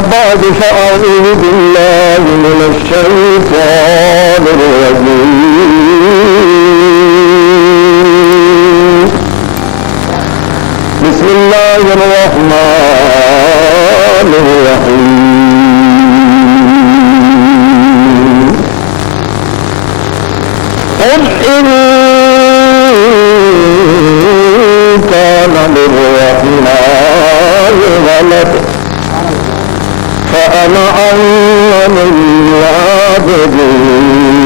بعد فأعوذ بالله من الشيطان الرجيم بسم الله الرحمن الرحيم قل إن كان للرحمن ولد فأنا أول العابدين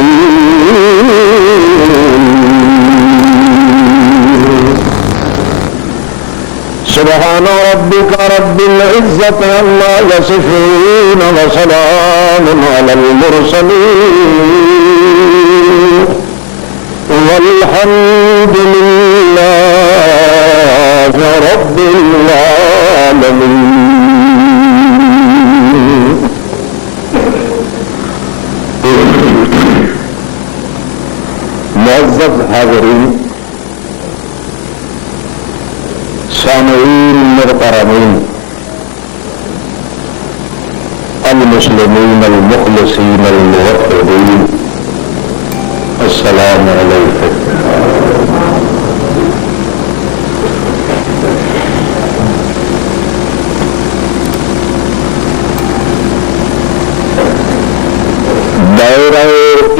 سبحان ربك رب العزة عما يصفون وسلام على المرسلين والحمد لله رب العالمين. معزز حاضرین، سامعین محترمین، المسلمین المخلصین الموحدین، السلام علیکم. دائرہ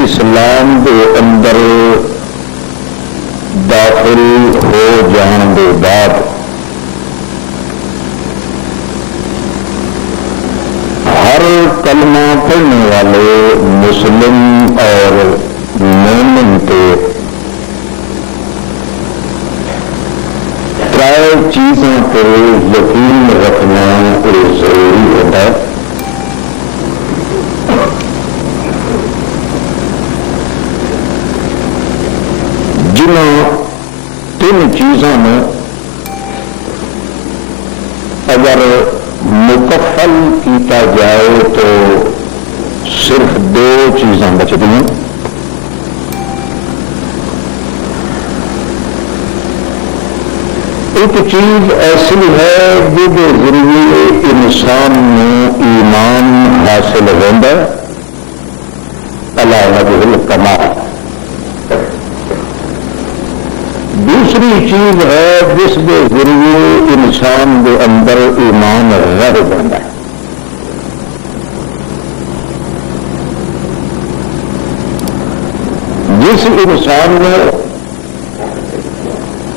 اسلام کے اندر داخل ہو جان کے بعد ہر کلمہ پڑھنے والے مسلم اور مومن پہ ترائے چیزوں پہ یقین رکھنا ضروری ہوتا ہے. جنہوں تین چیزوں میں اگر مکفل کیتا جائے تو صرف دو چیزاں بچتی ہیں. ایک چیز ایسی ہے جس کے ذریعے انسان میں ایمان حاصل ہوتا ہے علی وجہ الکمال. دوسری چیز ہے جس کے ذریعے انسان کے اندر ایمان رہ جاتا ہے. جس انسان نے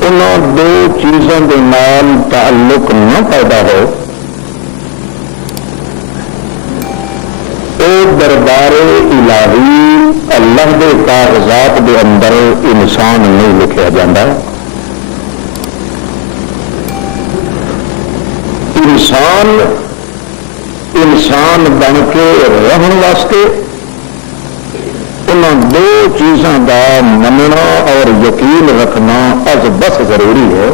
ان دو چیزوں کے نال تعلق نہ پیدا ہو وہ دربار الہی اللہ کے کاغذات کے اندر انسان نہیں لکھا جاتا. انسان بن کے رہن واسطے ان دو چیزوں کا مننا اور یقین رکھنا از بس ضروری ہے.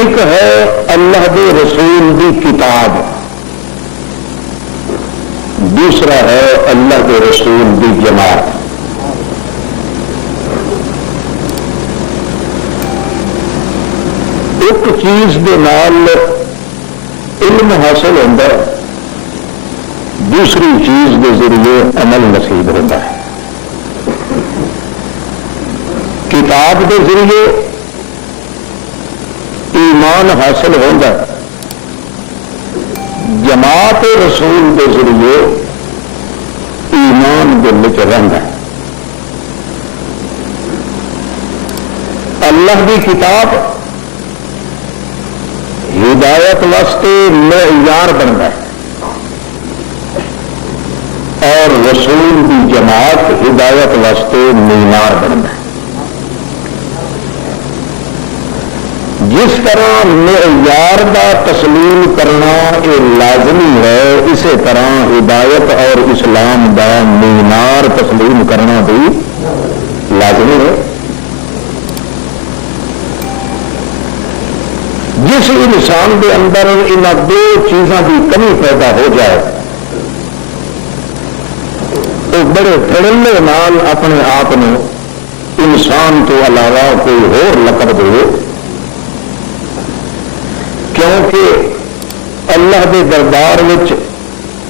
ایک ہے اللہ کے رسول کی کتاب، دوسرا ہے اللہ کے رسول کی جماعت. ایک چیز کے نال علم حاصل ہوتا ہے، دوسری چیز کے ذریعے عمل نصیب ہوتا ہے. کتاب کے ذریعے ایمان حاصل ہوتا ہے، جماعت رسول کے ذریعے ایمان دل چ رہتا ہے. اللہ کی کتاب ہدایت واسطے معیار بنتا ہے اور رسول کی جماعت ہدایت واسطے معیار بنتا ہے. جس طرح معیار کا تسلیم کرنا یہ لازمی ہے، اسی طرح ہدایت اور اسلام کا معیار تسلیم کرنا بھی لازمی ہے. جس انسان کے اندر ان دو چیزوں کی کمی پیدا ہو جائے وہ بڑے دھڑلے نال اپنے آپ نے انسان تو علاوہ کوئی اور لقب دے، کیونکہ اللہ کے دربار وچ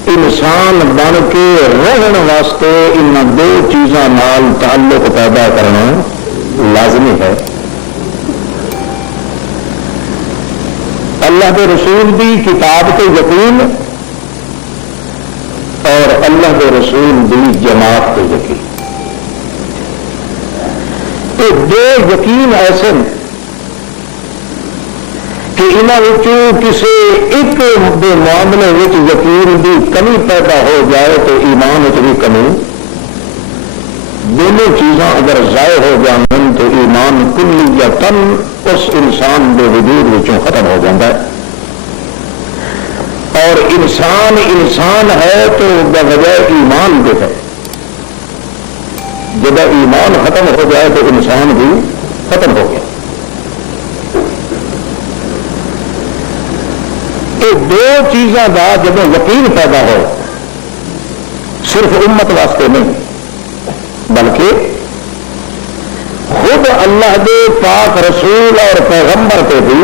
انسان بن کے رہن واسطے ان دو چیزاں نال تعلق پیدا کرنا لازمی ہے. اللہ کے رسول کی کتاب تے یقین اور اللہ کے رسول کی جماعت تے یقین. یہ دو یقین ایسے کہ انہوں کسی ایک دے معاملے میں یقین کی کمی پیدا ہو جائے تو ایمان بھی کمی. دونوں چیزاں اگر ضائع ہو جائیں تو ایمان کلیتاً اس انسان کے وجود وچوں ختم ہو جاتا ہے. اور انسان ہے تو بوجہ ایمان کے ہے. جب ایمان ختم ہو جائے تو انسان بھی ختم ہو گیا. یہ دو چیزوں کا جب یقین پیدا ہو صرف امت واسطے نہیں بلکہ خود اللہ دے پاک رسول اور پیغمبر پہ بھی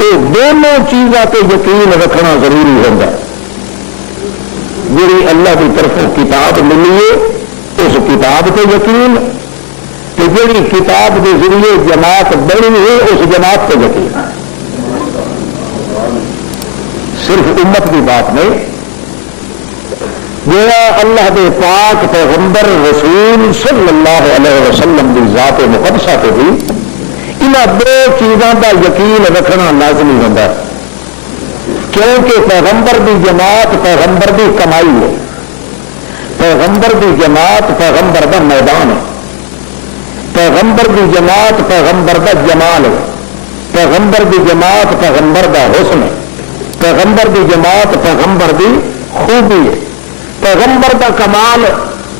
یہ دونوں چیزوں پہ یقین رکھنا ضروری ہوگا. جی اللہ کی طرف کتاب ملی ہے اس کتاب پہ یقین، کہ جی کتاب کے ذریعے جماعت بنی ہے اس جماعت پہ یقین. صرف امت کی بات نہیں، جہاں اللہ کے پاک پیغمبر رسول صلی اللہ علیہ وسلم کی ذات مقدسہ پہ بھی ان دو چیزوں کا یقین رکھنا لازمی ہوتا ہے. کیونکہ پیغمبر کی جماعت پیغمبر کی کمائی ہے، پیغمبر کی جماعت پیغمبر کا میدان ہے، پیغمبر کی جماعت پیغمبر کا جمال ہے، پیغمبر کی جماعت پیغمبر کا حسن ہے، پیغمبر کی جماعت پیغمبر کی خوبی ہے، پیغمبر کا کمال،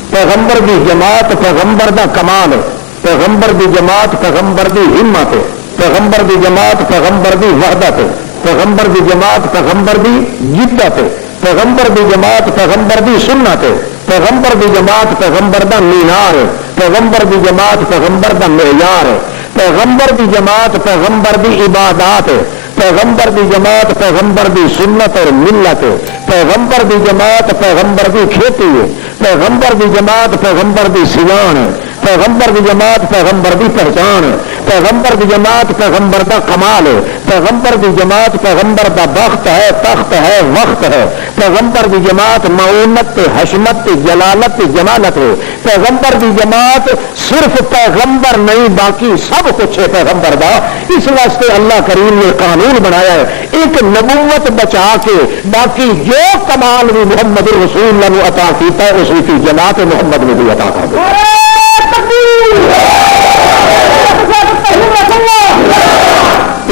پیغمبر کی جماعت پیغمبر کا کمال ہے، پیغمبر کی جماعت پیغمبر کی ہمت ہے، پیغمبر کی جماعت پیغمبر کی وحدت ہے، پیغمبر کی جماعت پیغمبر کی جدت ہے، پیغمبر کی جماعت پیغمبر کی سنت ہے، پیغمبر کی جماعت پیغمبر کا مینار ہے، پیغمبر کی جماعت پیغمبر کا معیار ہے، پیغمبر کی جماعت پیغمبر کی عبادات ہے، پیغمبر کی جماعت پیغمبر کی سنت اور ملت ہے، پیغمبر کی جماعت پیغمبر کی کھیتی ہے، پیغمبر کی جماعت پیغمبر کی سیان ہے، پیغمبر کی جماعت پیغمبر کی پہچان ہے، پیغمبر کی جماعت پیغمبر کا کمال ہے، پیغمبر کی جماعت پیغمبر کا بخت ہے، تخت ہے، وقت ہے، پیغمبر کی جماعت معونت حشمت جلالت جمالت ہے، پیغمبر کی جماعت صرف پیغمبر نہیں باقی سب کچھ ہے پیغمبر کا. اس واسطے اللہ کریم نے قانون بنایا ہے ایک نبوت بچا کے باقی جو کمال بھی محمد رسول اللہ نے عطا کیتا ہے اسی کی جماعت محمد میں بھی عطا کر دیا.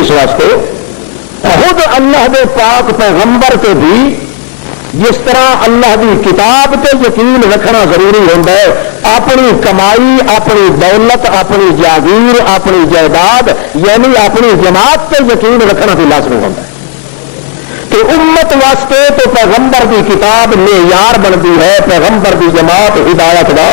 اس واسطے خود اللہ دے پاک پیغمبر کے بھی جس طرح اللہ کی کتاب تے یقین رکھنا ضروری ہوتا ہے، اپنی کمائی اپنی دولت اپنی جاگیر اپنی جائیداد یعنی اپنی جماعت تے یقین رکھنا بھی لازمی ہوتا ہے. تو امت واسطے تو پیغمبر کی کتاب معیار بنتی ہے، پیغمبر کی جماعت ہدایت کا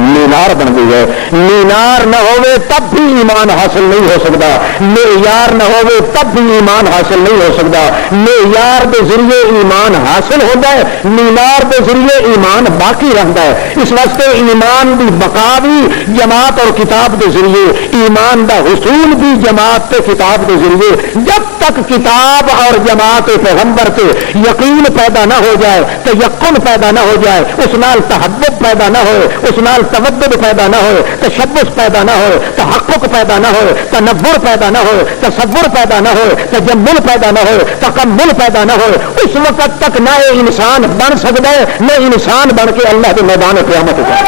مینار بنتی ہے. مینار نہ ہوئے تب بھی ایمان حاصل نہیں ہو سکتا، معیار نہ ہوئے تب بھی ایمان حاصل نہیں ہو سکتا. معیار کے ذریعے ایمان حاصل ہوتا ہے، مینار کے ذریعے ایمان باقی رہتا ہے. اس واسطے ایمان کی بقا بھی جماعت اور کتاب کے ذریعے، ایمان کا حصول بھی جماعت کے کتاب کے ذریعے. جب تک کتاب اور جماعت پیغمبر سے یقین پیدا نہ ہو جائے، تیقن پیدا نہ ہو جائے، اس نال تحبب پیدا نہ ہو، اس نال تودد پیدا نہ ہو، تشبث پیدا نہ ہو، تحقق پیدا نہ ہو، تنور پیدا نہ ہو، تصور پیدا نہ ہو، تجمل پیدا نہ ہو، تکمل پیدا نہ ہو، اس وقت تک نہ یہ انسان بن سکتا ہے نہ انسان بن کے اللہ کے میدان قیامت جائے.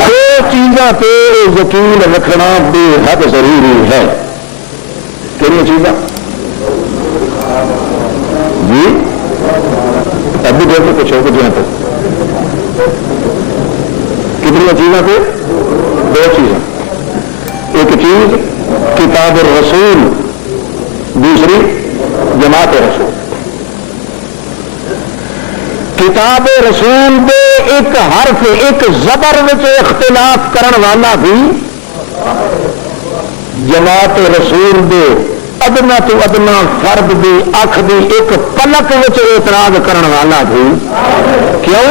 دو چیزوں پہ یقین رکھنا بے حد ضروری ہے. کتنی چیزیں جی ابھی دیکھ کے پوچھو کہ جی تو کتنی چیزوں پہ؟ دو چیزیں. ایک چیز کتاب الرسول، دوسری جماعت رسول. کتاب رسول دے ایک حرف ایک زبر میں اختلاف کرن والا بھی جماعت رسول دے ادنا تو ادنا فرد دی اکھ دی ایک پلک وچ اعتراض کرن والا تھی. کیوں؟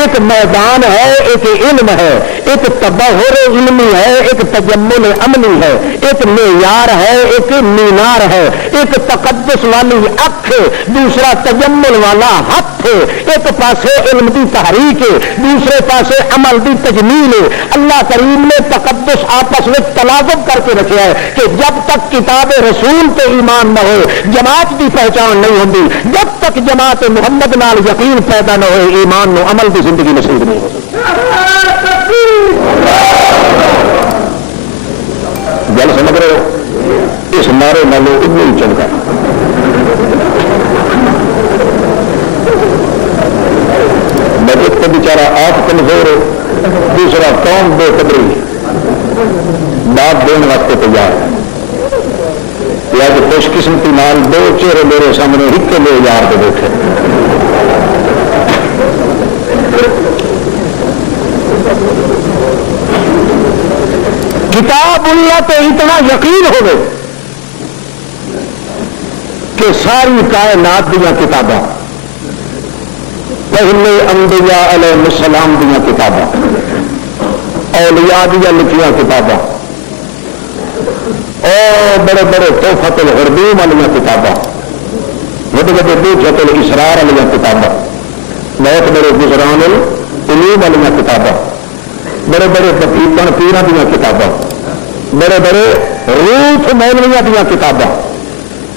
ایک میدان ہے، ایک علم ہے، ایک تبہر علمی ہے، ایک تجمل عملی ہے، ایک معیار ہے، ایک مینار ہے، ایک تقدس والی اکھ، دوسرا تجمل والا ہاتھ، ایک پاسے علم دی تحریک ہے، دوسرے پاسے عمل دی تجمیل ہے. اللہ کریم نے تقدس آپس میں تلازم کر کے رکھا ہے کہ جب تک کتاب رسول تے ایمان نہ ہو جماعت دی پہچان نہیں ہوتی، جب تک جماعت محمد نال یقین پیدا نہ ہوئے ایمان نو عمل دی زندگی نصیب نہیں ہو سکتی. گل سمجھ رہے ہو؟ اس نعرے نالوں انہیں چمکا. ایک تو بیچارہ آپ کمزور ہو، دوسرا قوم بے قدری داد دین واسطے تیار ہے. یا کہ خوش قسمتی نال دو چہرے میرے سامنے ایک لے یار کے بیٹھے. کتاب اللہ تو اتنا یقین ہو گئے کہ ساری کائنات دیا کتاباں، پہلے انبیاء علیہ السلام دیا کتاباں، اولیاء دیا لکھیاں کتاباں، اور بڑے بڑے تحفۃ الحربیم والی کتاباں، بڑے بڑے بوجھت الاسرار والی کتاباں، بہت بڑے گزران العلوم والی کتاباں، بڑے بڑے بطیقن پیروں دیا کتاباں، بڑے بڑے روح مولویاں دیا کتاباں،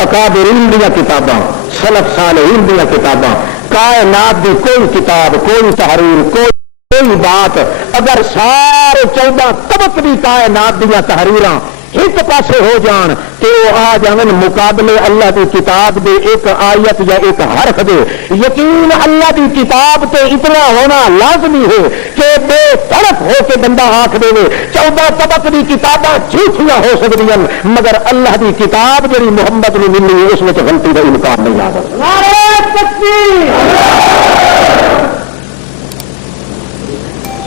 اکابرین دیا کتاباں، سلف صالحین دیا کتاباں. کائنات دی کوئی کتاب، کوئی تحریر، کوئی بات اگر سارے 14 طبق دی کائنات دیا تحریراں ایک پاسے ہو جان تو وہ آ جان مقابلے اللہ کی کتاب دے ایک آیت یا ایک حرف دے. یقین اللہ کی کتاب تے اتنا ہونا لازمی ہے کہ بے طرف ہو کے بندہ آنکھ دے. 14 طبق دی کتاباں جھوٹیاں ہو سکتی ہیں مگر اللہ کی کتاب جڑی محمد نے ملی ہے اس میں غلطی کا امکان نہیں آ سکتا.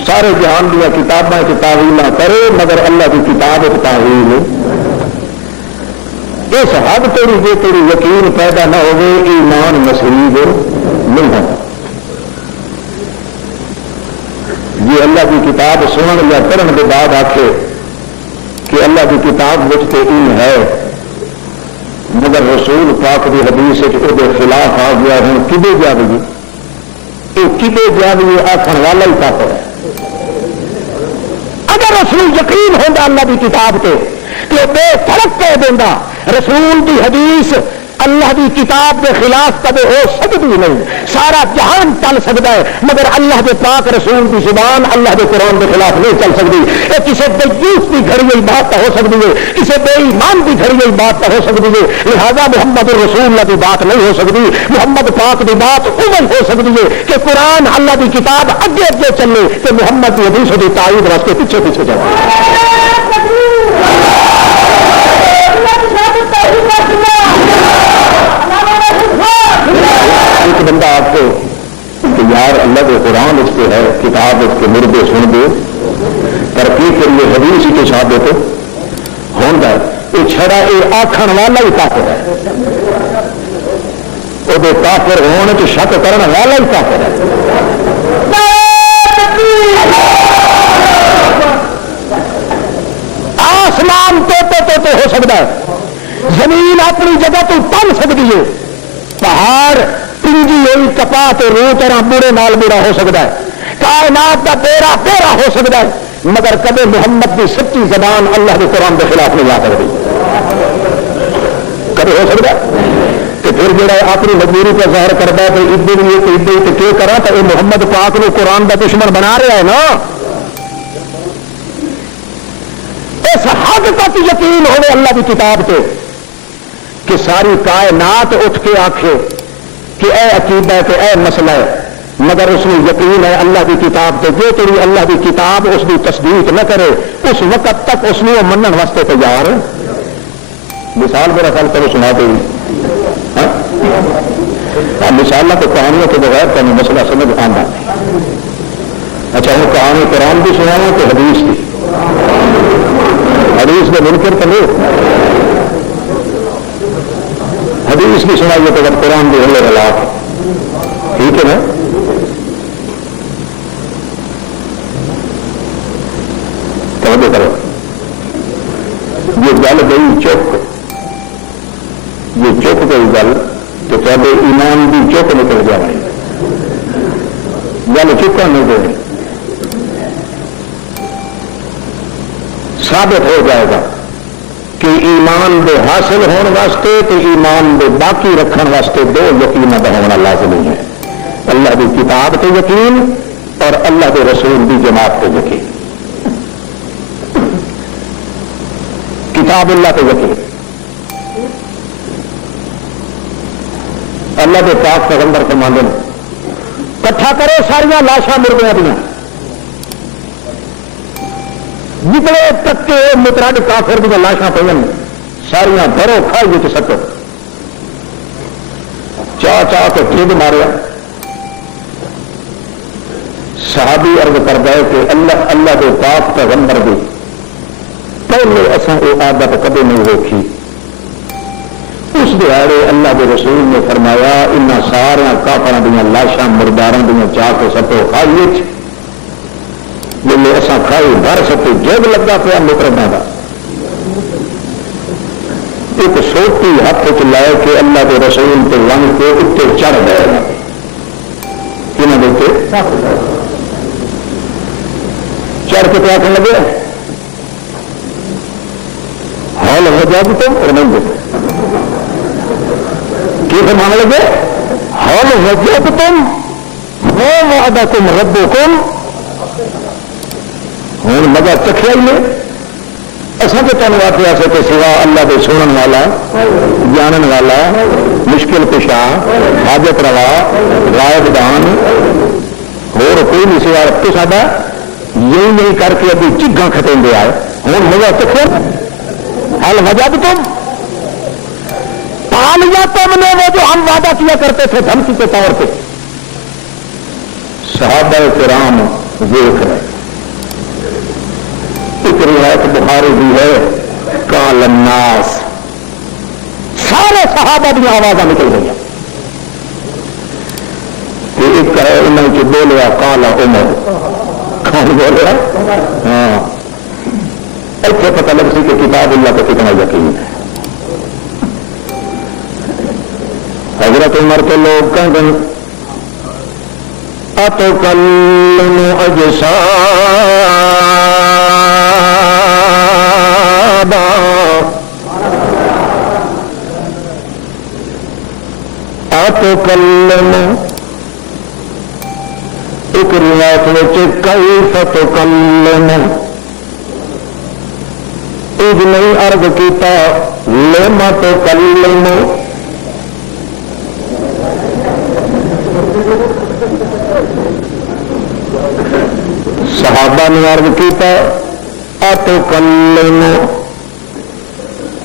سارے جہان دیا کتابیں تعویل نہ کرے مگر اللہ کی کتاب ایک تعویل ہے. اس حد تیری جی تیری یقین پیدا نہ ہوئے ایمان نصیب نہیں ہوگا. جی اللہ کی کتاب سنن یا پڑھن کے بعد آخے کہ اللہ کی کتاب وچ تے این ہے مگر رسول پاک کی حدیث کے خلاف آ گیا ہوں کدے جا گئی یہ کدے جا گئی آخر والا ہی کافر ہے. اگر رسول یقین ہوتا اللہ کی کتاب تے کہ بے فرق کہہ دینا رسول کی حدیث اللہ کی کتاب کے خلاف کبھی ہو سکتی نہیں. سارا جہان چل سکتا ہے مگر اللہ کے پاک رسول کی زبان اللہ کے قرآن کے خلاف نہیں چل سکتی. یہ کسی دیوس کی گھڑی ہوئی بات تو ہو سکتی ہے، کسی بے ایمان کی گھڑی ہوئی بات تو ہو سکتی ہے. لہذا محمد رسول اللہ کی بات نہیں ہو سکتی. محمد پاک کی بات اوہی ہو سکتی ہے کہ قرآن اللہ کی کتاب اگے اگے چلے کہ محمد کی حدیث کی تائید واسطے پیچھے پیچھے جائے. ایک بندہ آپ کو کہ یار اللہ کے قرآن اس پہ ہے کتاب اس کے مردے سن دے ترقی کے لیے حدیث کے ساتھ تو ہوتا ہے یہ چھڑا یہ آخر والا ہی کافر ہے. وہ کافر ہونے تو شک کرنے والا ہی کافر ہے. آسمان تو ہو سکتا ہے، زمین اپنی جگہ تو تن سکتی ہے، پہاڑ پنجی ہوئی کپا تو رو طرح بوڑے نال بوڑا ہو سکتا ہے، کائنات کا بیڑا بیڑا ہو سکتا ہے مگر کبھی محمد کی سچی زبان اللہ کے قرآن کے خلاف نہیں آ سکتی. کبھی ہو سکتا ہے کہ پھر جڑا اپنی مجبوری کا ظاہر کرتا ہے تو ادھر بھی تو ادھر تو کیوں کرا تو یہ محمد پاک نے قرآن کا دشمن بنا رہا ہے نا. اس حد تک یقین ہوئے اللہ کی کتاب پہ کہ ساری کائنات اٹھ کے آنکھے کہ اے عقیدہ ہے کہ اے مسئلہ ہے مگر اس میں یقین ہے اللہ کی کتاب تو جو تیری اللہ کی کتاب اس کی تصدیق نہ کرے اس وقت تک اس میں منن واسطے تیار ہے. مثال میرا خیال کرو سنا دے مثال تو کہانیوں کے بغیر تمہیں مسئلہ سمجھ آنا. اچھا وہ کہانی قرآن بھی سناؤں کہ حدیث کی حدیث میں منکر تو نہیں، حدیث کی سنائیے تو قرآن بھی ہلے خلاف، ٹھیک ہے نا؟ توجہ کرو، یہ گل گئی چپ، یہ چپ گئی گل تو تھوڑے ایمان کی چپ نکل جائے، گل چکا نہیں دے، ثابت ہو جائے گا کہ ایمان دے حاصل ہونے واسطے تو ایمان دے باقی رکھنے واسطے دو یقین کا ہونا لازمی ہے، اللہ کی کتاب تے یقین اور اللہ کے رسول کی جماعت تے یقین، کتاب اللہ تے یقین، اللہ کے پاک پیغمبر فرماندے ہیں کٹھا کرو ساریا لاشاں مردیاں دیا، جتنے تک مترڈ کافر دیا لاشاں پہ ساریا بھرو کھائی تو سٹو، چاہ چاہ کے ٹھڈ ماریا، صحابی عرض کر گئے کہ اللہ کے پاک پیغمبر دی پہلے اصل وہ عادت کبھی نہیں دیکھی، اس دیہڑے اللہ کے رسول نے فرمایا ان سارا کافر دیا لاشاں مرداراں دیا چاہ کے سٹو کھائی، جی اصا کھائی بھر سکے جگ لگا پیا متربا کا، ایک سوٹی ہاتھ چ لے کے اللہ کے رسول سے لنگ کے اتنے چڑھ گئے، یہاں کے چڑھ کے آخر لگے ہال ہو جائے تم اور نہیں دیتے کی فرمان لگے ہال ہو جائے تم ہو وعدہ تم ربو کم، ہوں مزہ چکھیا ہی نہیں، اصل تو تمہیں آخیا سے کہ سوا اللہ کے سنن والا جانن والا مشکل کشا حاجت روا غائب دان اور کوئی نہیں سوا تو ساڈا یہی نہیں کر کے ابھی چگاں ختم دے آئے، ہوں مزہ چکھیا حل وجہ بھی تم پال یا تم نے وہ جو ہم وعدہ کیا کرتے تھے دھمکی کے طور پہ، صحابہ کرام دیکھ رہے، ایک روایت بخاری بھی ہے قال الناس، سارے صحابہ دیا آوازیں نکل گئی، ایک ہے انہوں نے بولیا قال عمر، کون بولیا؟ ہاں ایسے پتہ لگ سی کہ کتاب اللہ پہ کتنا یقین ہے، حضرت عمر کے لوگ کہیں گے اتکلم اجسادا اتکلم، ایک روایت میں کیف تکلم، ایک نہیں عرض کیتا لما تکلم، صحابہ نے عرض کیتا اتکلم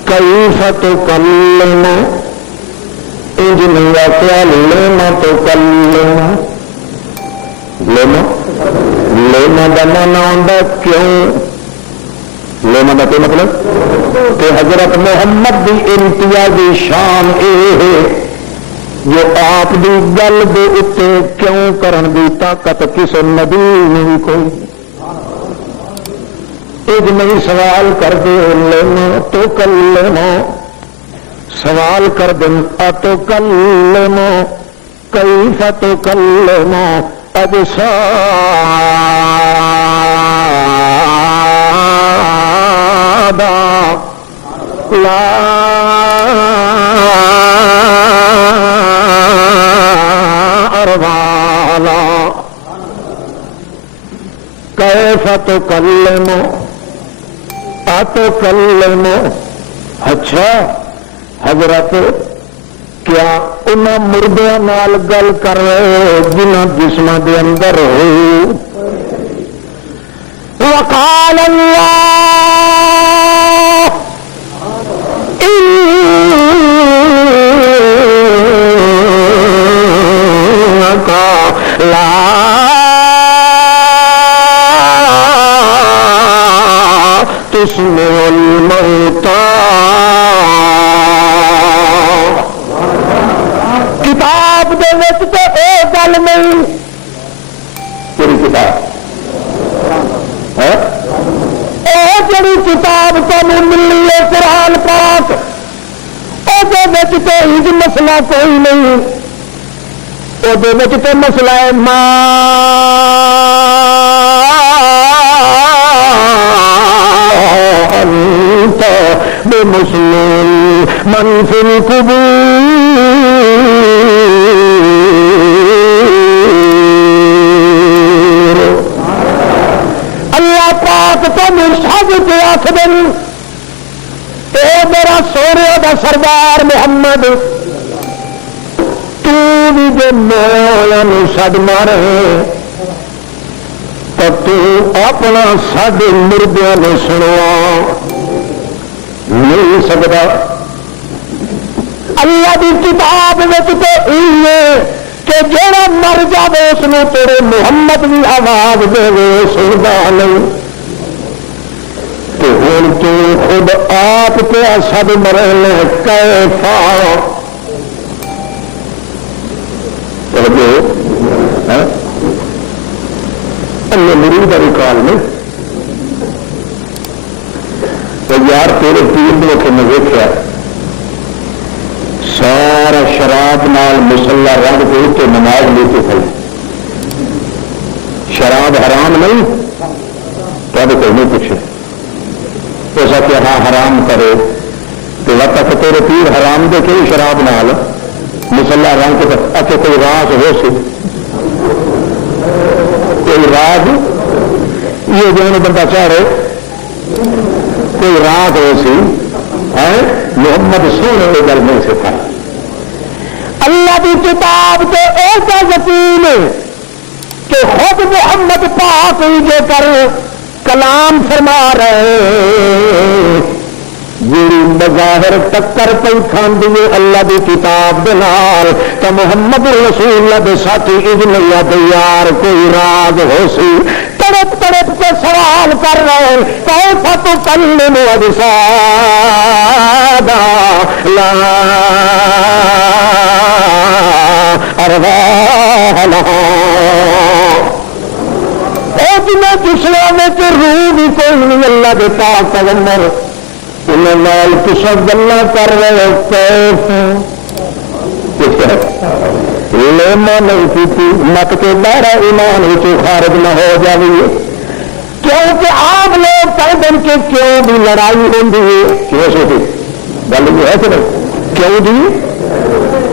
کیف تکلم، انج نہیں آخیا لما تکلم، لینا کا مانا آتا کیوں، لینا کا کیا مطلب کہ حضرت محمد کی امتیازی شان یہ جو آپ کی گل کے اتنے کیوں کرن دی طاقت کسی نبی نہیں کوئی، ایک نہیں سوال کر دے لینا تو کل لینا، سوال کر دیں تو کل لینا کیف تو کل لینا اجسادا لا اروالا کیف تکلم اتکلم، اچھا حضرت کیا ان مردوں نال گل کر رہے جنہ جسم دے اندر ہو، وقال اللہ لا تسمع تھا جڑی کتاب تمہیں ملی ہے قرآن پاک وہ مسئلہ کوئی نہیں وہ مسئلہ ہے بے مسلم منفل قبور اللہ پاک تم سب کے آخر اے میرا سونے دا سردار محمد تو بھی جو مولا سد مارے تو اپنا سد مردوں نے سنوا نہیں سکتا اللہ کی کتاب کہ جڑا مر جائے اس نے تیرے محمد کی آواز دے سنتا نہیں تو ہوں تو خود آپ کے سد مرنے کیفا مرید کا کال نہیں تو یار تیرے پیر نے کہ میں دیکھا سارا شراب نال مسلح رنگ کے اتنے نماز لیتے تھے شراب حرام نہیں تو کوئی نہیں پوچھے ہو سکے ہاں حرام کرے تو وقت تیرے پیر حرام دے کے شراب نال مسلح رنگ کے اچھے کوئی راز ہو سی کوئی راز یہ جو بندہ چاہ رہے کوئی راز ہو سی محمد سونے یہ گل نہیں سے تھا اللہ کی کتاب کے ایسا یقین کہ خود محمد پاک جو کر کلام فرما رہے جی بظاہر ٹکر پہ کھاندی ہے اللہ کی کتاب دے نال تو محمد رسول اللہ دے ساتھی اذن اللہ دے یار کوئی راز ہو سی تڑپ تڑپ کے سوال کر رہے کیف تکلم اجسادا لا ارواح لہا جنہیں دوسرے میں کہ روح بھی کوئی نہیں اللہ کے پاک پیغمبر انہیں کچھ گلا کر رہے لیما نہیں کی مت کے دائرہ ایمان ہی خارج نہ ہو جائے کیونکہ عام لوگ کہتے ہیں کہ کیوں بھی لڑائی ہوتی ہے کیوں سے گل یہ ہے کہ کیوں دی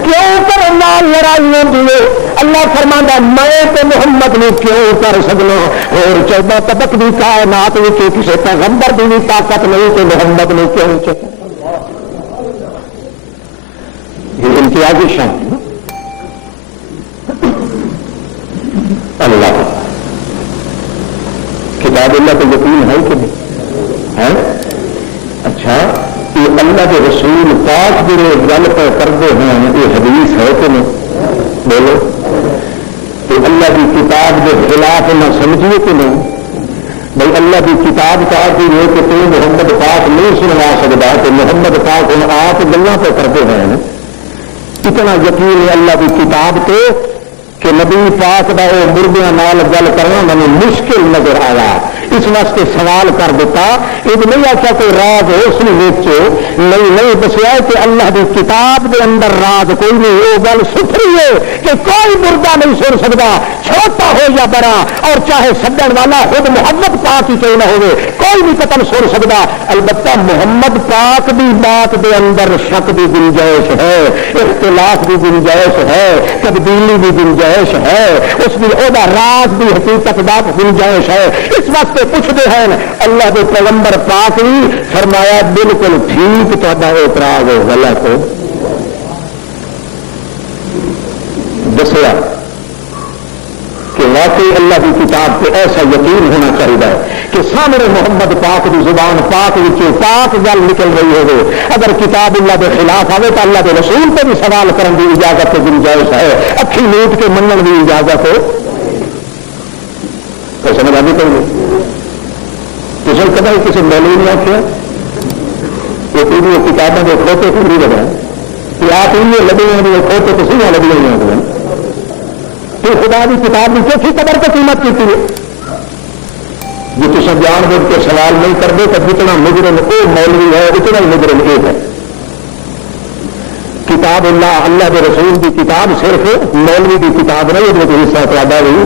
کیوں کرنا لڑائی ہوتی ہے اللہ فرماتا میں تو محمد نے کیوں کر سکنا اور 14 طبق کی کائنات میں کسی پیغمبر کی بھی طاقت نہیں کہ محمد نے کیوں چکا یہ امتیازی شان اللہ کتاب اللہ کو یقین ہے کہ نہیں ہے اچھا یہ اللہ کے رسول پاک جو گل پہ کرتے ہیں یہ حدیث ہے کہ نہیں بولو تو اللہ کی کتاب کے خلاف نہ سمجھیے کہ نہیں بھائی اللہ کی کتاب کا آتی ہے کہ تم محمد پاک نہیں سنوا سکتا تو محمد پاک ہم آپ گلوں پہ کرتے ہیں اتنا یقین ہے اللہ کی کتاب تو کہ نبی پاک کا وہ مردیاں نال گل کرنا میں مشکل نظر آیا اس واسطے سوال کر دیتا یہ نہیں آتا کوئی راز ہو اس نے ویچو نہیں دسیا کہ اللہ کی کتاب کے اندر راز کوئی نہیں وہ گل ستھری ہے کہ کوئی مردہ نہیں سن سکتا چھوٹا ہو یا بڑا اور چاہے سدن والا خود محمد پاک ہی کیوں نہ ہوئے کوئی بھی قتل سن سکتا البتہ محمد پاک کی بات کے اندر شک کی گنجائش ہے اختلاف کی گنجائش ہے تبدیلی کی گنجائش ہے اس کی راز کی حقیقت بات گنجائش ہے اس واسطے پوچھتے ہیں اللہ کے پیغمبر پاک بھی فرمایا بالکل ٹھیک تا اعتراض ہو غلط ہو دسیا کہ واقعی اللہ کی کتاب پہ ایسا یقین ہونا چاہیے کہ سامنے محمد پاک کی زبان پاک پاک گل نکل رہی ہو اگر کتاب اللہ کے خلاف آئے تو اللہ کے رسول پہ بھی سوال کرنے کی اجازت کی گنجائش ہے اکھی نیٹ کے منن کی اجازت ہو تو سمجھ آگے کریں کسی کبھی کسی مولوی نے آخیا یہ پوری کتابیں جو کھوتے پوری لگا کہ آپ یہ لگے ہیں وہ کھوتے کسی نہ لگے ہوئے ہیں تو خدا کی کتاب کی کیسی قدر کو قیمت کی ہے جو تصا جان بوجھ کے سوال نہیں کرتے تو جتنا مجرم وہ مولوی ہے اتنا ہی مجرم یہ ہے. کتاب اللہ اللہ کے رسول کی کتاب صرف مولوی کی کتاب نہیں وہ حصہ پیدا ہوئی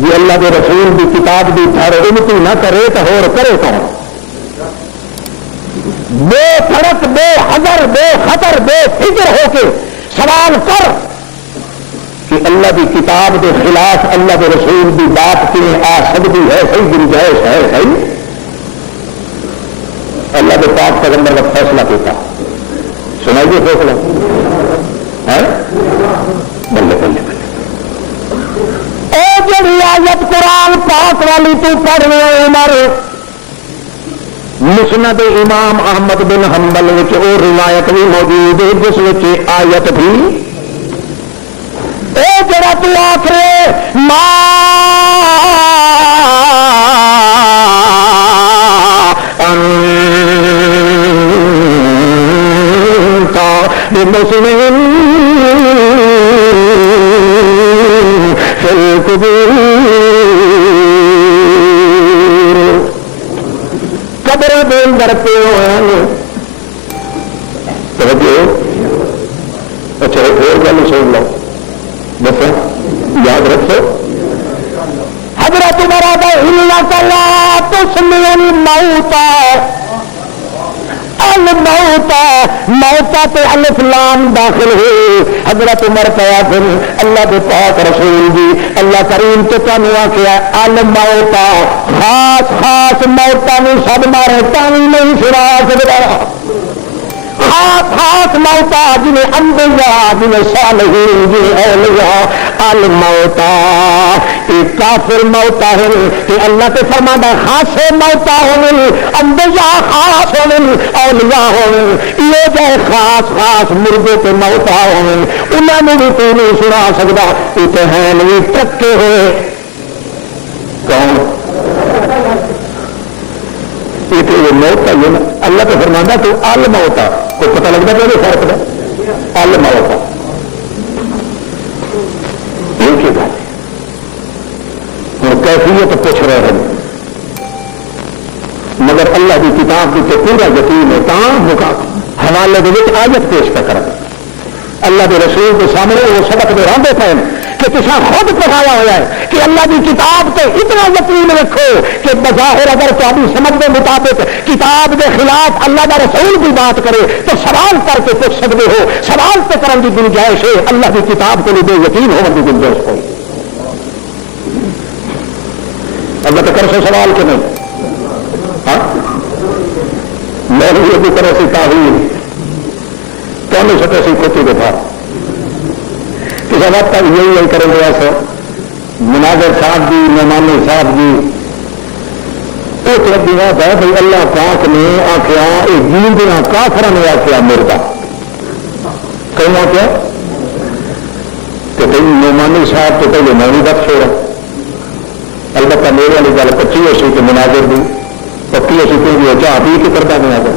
جی اللہ کے رسول کی کتاب کی تھر امتی نہ کرے تو ہور کرے کون. بے فرق بے حذر بے خطر بے فکر ہو کے سوال کر کہ اللہ کی کتاب کے خلاف اللہ کے رسول کی بات کی آ سکتی ہے صحیح گنجائش ہے صحیح. اللہ کے پاک پیغمبر کا فیصلہ کیتا سنائیے فیصلہ ہے بلے بلے بلے اے جڑی آیت قرآن پاک والی تو پڑھ رہے عمر مسند امام احمد بن حنبل وہ روایت بھی موجود ہے جس میں آیت بھی اے جڑا تو آخرے مسلم قبر دے اندر پے ہوئے اچھا اور گل سن لو دسو یاد رکھو حضرت عمر انک لا تسمع الموت الموت موتا تے الف لام داخل ہوئے. حضرت عمر پیا پھر اللہ کے پاک رسول جی اللہ کریم تو تمہیں آخیا الموت خاص خاص موتاں سب مارے تاوی نہیں سنا سکتا. خاص خاص موتا جنہیں انبیاء جنہیں صالحین جنہیں اولیاء الموتا ایک کافر موتا ہے کہ اللہ کے فرمانا خاص موتا ہونے انبیاء خاص ہونے اولیاء ہونے یہ جائے خاص خاص مردے کے موتا ہونے انہوں نے بھی تو نہیں سنا سکتا وہ تو ہیں نہیں ٹکے ہوئے کون یہ تو یہ موت ہے اللہ تو فرمانا تو الموتا کو پتہ لگتا ہے کہ فرق ہے الموتا ایک ہی بات ہے اور کیفیت پوچھ رہے ہیں مگر اللہ کی کتاب کی تو پورا یقین ہے کہاں حوالے کے آیت پیش پہ کر اللہ کے رسول کے سامنے وہ سبق دے رہے پے کہ تصا خود پڑھایا ہوا ہے کہ اللہ کی کتاب تو اتنا یقین رکھو کہ بظاہر اگر تاری سمجھ کے مطابق کتاب کے خلاف اللہ کا رسول کی بات کرے تو سوال کر کے پوچھ سکتے ہو. سوال تو کرنے کی گنجائش ہے اللہ کی کتاب کو بے یقین ہونے کی گنجائش ہوئی. اللہ تو کر سو سوال کے نہیں ہاں میں یہ طرح سے تعویل کون سٹے سی کھوتی کے تھا کسی وقت تک یہی کریں گے ایسا مناظر صاحب جی نعمانی صاحب جی وہ تو بات ہے بھائی اللہ پاک نے آخیا یہ جیندیاں کافر نے آخیا مردہ کہنا کیا کہ تم نعمانی صاحب تو پہلے میں نہیں بخش ہو رہا البتہ میرے والی گل کچی ہو سی کہ مناظر دی پکی اسی کوئی چاہ پی کے کرتا مناظر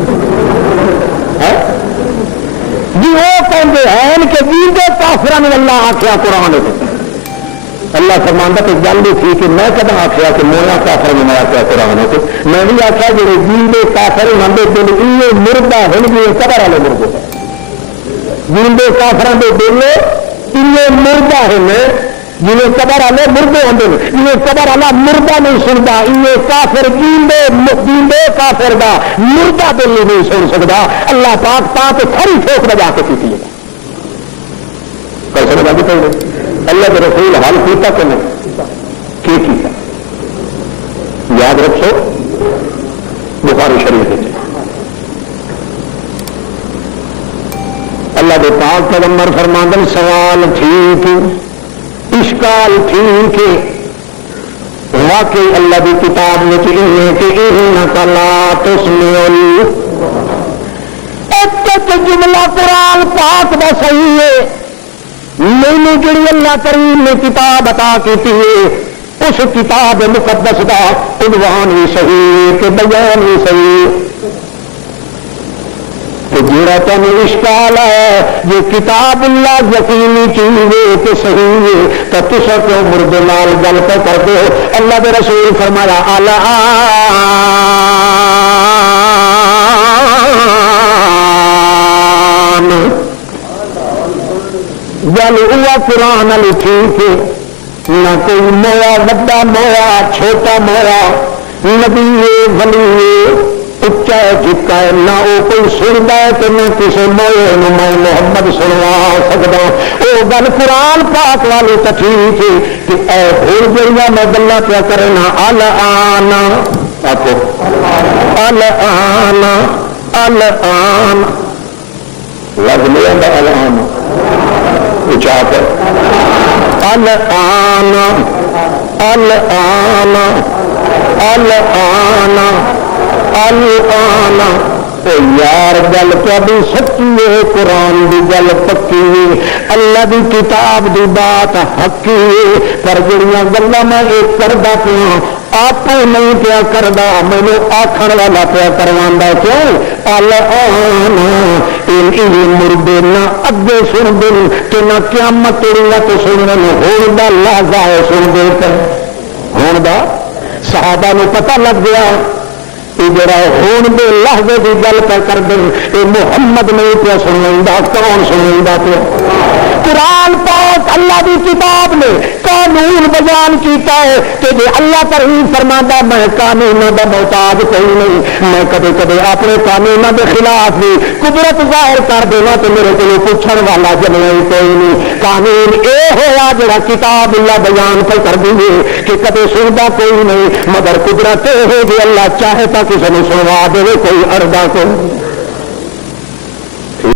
جی وہ کہتے ہیں کہ جیندے کافران نے اللہ آخیا قرآن اللہ فرماندہ تو گل نہیں تھی کہ میں کدھر آخیا کہ مویا کافر نے آخیا قرآن سے میں بھی آخیا جی جیندے کافر ہونے دل یہ مردہ ہن گے قبر والے مردے جیندے کافران کے دل یہ مردہ ہیں جنہیں قبر والے مردے ہوتے ہیں جنہیں قبر والا مردہ نہیں سنتا یہ کافر جیندے کافر کا مردہ دل نہیں سن سکتا. اللہ پاک تا تو کھڑی ٹھوک بجا کے کی کر سکتا کہ اللہ کے رسول حل کیتا کہ نہیں کیتا یاد رکھو بخاری شریف اللہ کے پاک پیغمبر فرماندن سوال ٹھیک اشکال ٹھیک ہے واقعی اللہ کی کتاب میں ایک جملہ قرآن پاک دا صحیح ہے میں جڑی اللہ کریم نے کتاب عطا کی ہے اس کتاب مقدس کا عنوان بھی صحیح کہ بیان بھی صحیح جیڑا تم اشکال ہے یہ کتاب اللہ یقینی چیز ہے کہ صحیح ہے تو تسا کیوں مردے نال گل پہ کر دو اللہ دے رسول فرمایا گل ہوا قرآن علی ٹھیک ہے نہ کوئی مویا بڑا مویا چھوٹا مویا نبی ولی اچا جکا ہے نہ وہ کوئی سنتا ہے تو نہ کسی موئے میں محمد سنوا سکتا وہ گل قرآن پاک والی تو ٹھیک ہے کہ اے ہو جڑیاں میں گلا پیا کرنا الآن آکو الآن الآن لفظ نہیں آتا الآن اچا کر الآن الآن الآن الآن او یار گل تھی سچی ہے قرآن دی گل پکی اللہ دی کتاب دی بات حقی پر جڑیاں گلاں میں ایک کردا پیا آپ نہیں پیا کردا مینوں آکھن والا پیا کرواندہ کیوں الآن مردے نہ اگے سن دن کہ نہ قیامت تو سنن ہون دا لازا ہے سن دے پہ ہون دا صحابہ نو پتہ لگ گیا جڑا ہون دے لحظے کی گل پہ کر دیں یہ محمد نہیں پیا سنوا کون سنوا پیا قرآن پاک اللہ کی کتاب نے قانون بیان کیتا ہے کہ جی اللہ پر ہی فرماتا میں قانونوں کا محتاج کوئی نہیں میں کدے کدے اپنے قانونوں کے خلاف بھی قدرت ظاہر کر دینا تو میرے کو پوچھنے والا جب کوئی نہیں قانون یہ ہوا جڑا کتاب اللہ بیان پہ کر دیے کہ کدے سنتا کوئی نہیں مگر قدرت یہ ہے کہ اللہ چاہے تو کسی نے سنوا دے کوئی اردا کو